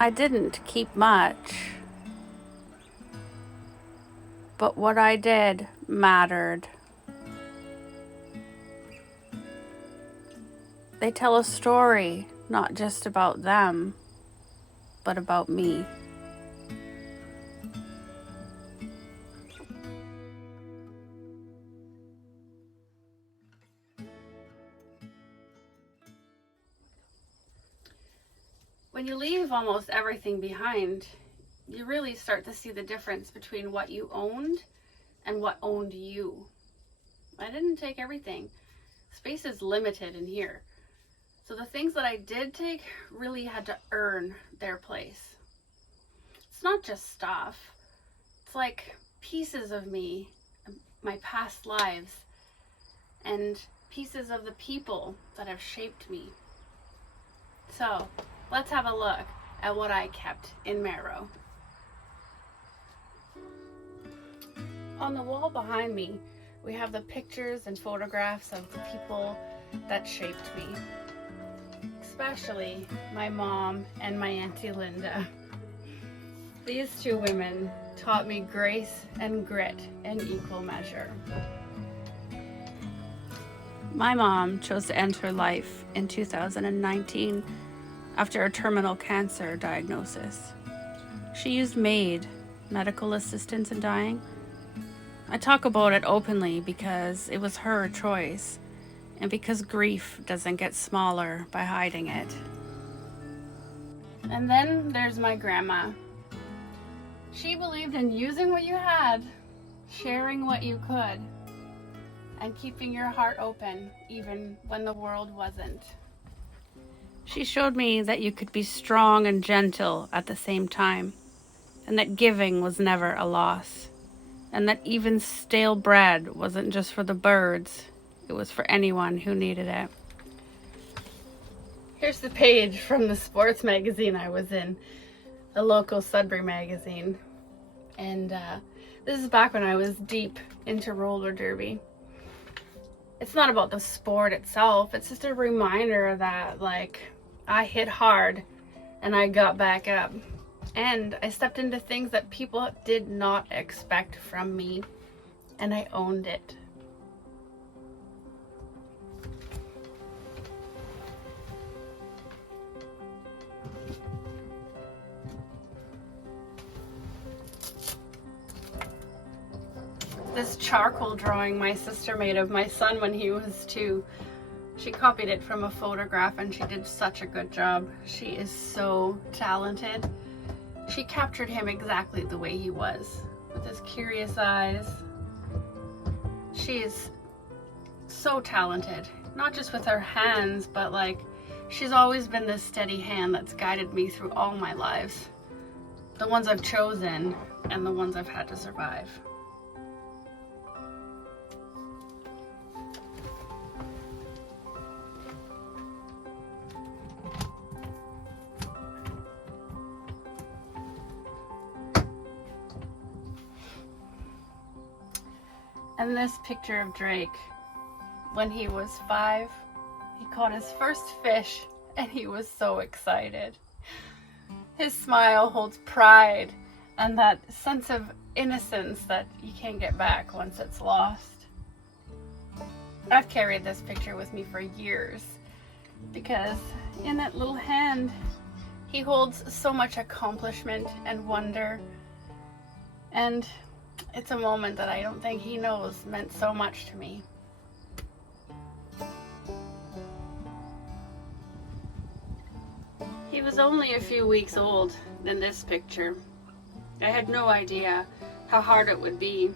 I didn't keep much, but what I did mattered. They tell a story, not just about them, but about me. When you leave almost everything behind, you really start to see the difference between what you owned and what owned you. I didn't take everything. Space is limited in here. So the things that I did take really had to earn their place. It's not just stuff. It's like pieces of me, my past lives, and pieces of the people that have shaped me. So let's have a look at what I kept in Marrow. On the wall behind me, we have the pictures and photographs of the people that shaped me. Especially my mom and my Auntie Linda. These two women taught me grace and grit in equal measure. My mom chose to end her life in 2019 after a terminal cancer diagnosis. She used MAID, medical assistance in dying. I talk about it openly because it was her choice, and because grief doesn't get smaller by hiding it. And then there's my grandma. She believed in using what you had, sharing what you could, and keeping your heart open even when the world wasn't. She showed me that you could be strong and gentle at the same time, and that giving was never a loss, and that even stale bread wasn't just for the birds. It was for anyone who needed it. Here's the page from the sports magazine I was in, a local Sudbury magazine. And this is back when I was deep into roller derby. It's not about the sport itself. It's just a reminder that, like, I hit hard and I got back up. And I stepped into things that people did not expect from me. And I owned it. This charcoal drawing my sister made of my son when he was 2. She copied it from a photograph and she did such a good job. She is so talented. She captured him exactly the way he was, with his curious eyes. She is so talented, not just with her hands, but like, she's always been this steady hand that's guided me through all my lives. The ones I've chosen and the ones I've had to survive. And this picture of Drake, when he was 5, he caught his first fish and he was so excited. His smile holds pride and that sense of innocence that you can't get back once it's lost. I've carried this picture with me for years because in that little hand, he holds so much accomplishment and wonder, and it's a moment that I don't think he knows meant so much to me. He was only a few weeks old in this picture. I had no idea how hard it would be,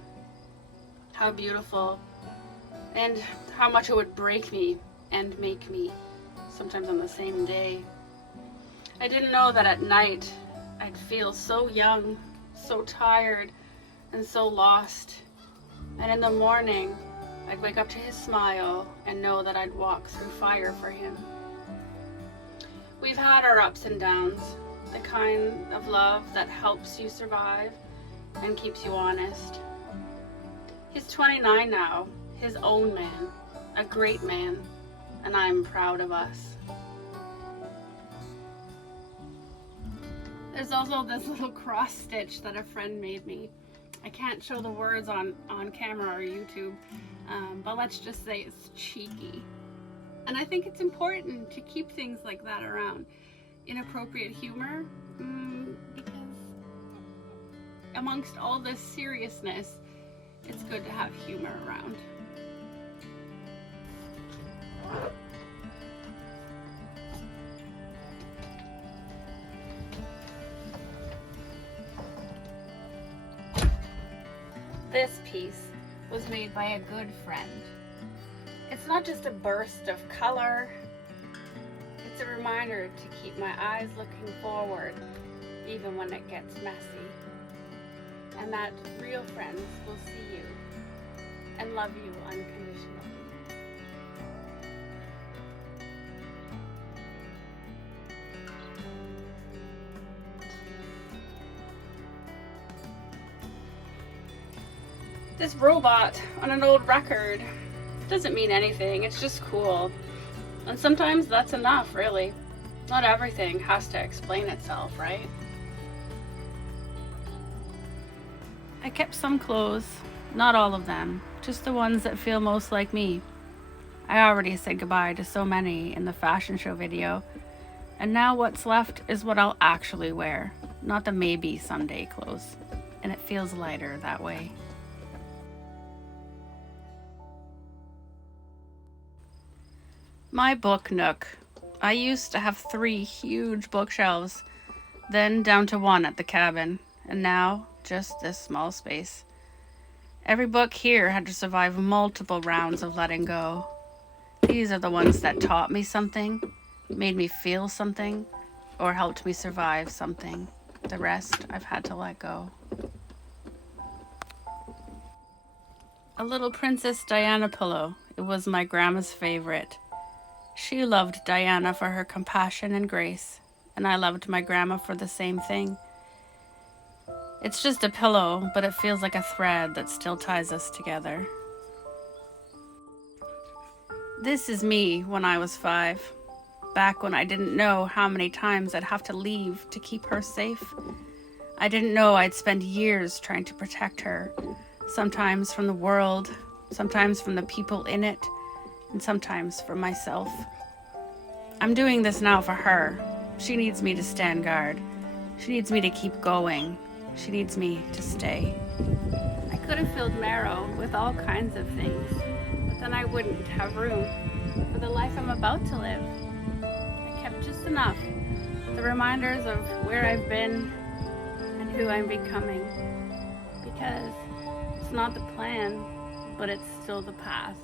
how beautiful, and how much it would break me and make me, sometimes on the same day. I didn't know that at night I'd feel so young, so tired, and so lost. And in the morning, I'd wake up to his smile and know that I'd walk through fire for him. We've had our ups and downs, the kind of love that helps you survive and keeps you honest. He's 29 now, his own man, a great man, and I'm proud of us. There's also this little cross stitch that a friend made me. I can't show the words on camera or YouTube, but let's just say it's cheeky. And I think it's important to keep things like that around. Inappropriate humor, because amongst all this seriousness, it's good to have humor around. This piece was made by a good friend. It's not just a burst of color, it's a reminder to keep my eyes looking forward even when it gets messy. And that real friends will see you and love you unconditionally. This robot on an old record doesn't mean anything, it's just cool. And sometimes that's enough, really. Not everything has to explain itself, right? I kept some clothes, not all of them, just the ones that feel most like me. I already said goodbye to so many in the fashion show video, and now what's left is what I'll actually wear, not the maybe someday clothes. And it feels lighter that way. My book nook. I used to have 3 huge bookshelves, then down to 1 at the cabin, and now just this small space. Every book here had to survive multiple rounds of letting go. These are the ones that taught me something, made me feel something, or helped me survive something. The rest I've had to let go. A little Princess Diana pillow. It was my grandma's favorite. She loved Diana for her compassion and grace, and I loved my grandma for the same thing. It's just a pillow, but it feels like a thread that still ties us together. This is me when I was 5, back when I didn't know how many times I'd have to leave to keep her safe. I didn't know I'd spend years trying to protect her, sometimes from the world, sometimes from the people in it, and sometimes for myself. I'm doing this now for her. She needs me to stand guard. She needs me to keep going. She needs me to stay. I could have filled marrow with all kinds of things, but then I wouldn't have room for the life I'm about to live. I kept just enough, the reminders of where I've been and who I'm becoming, because it's not the plan, but it's still the path.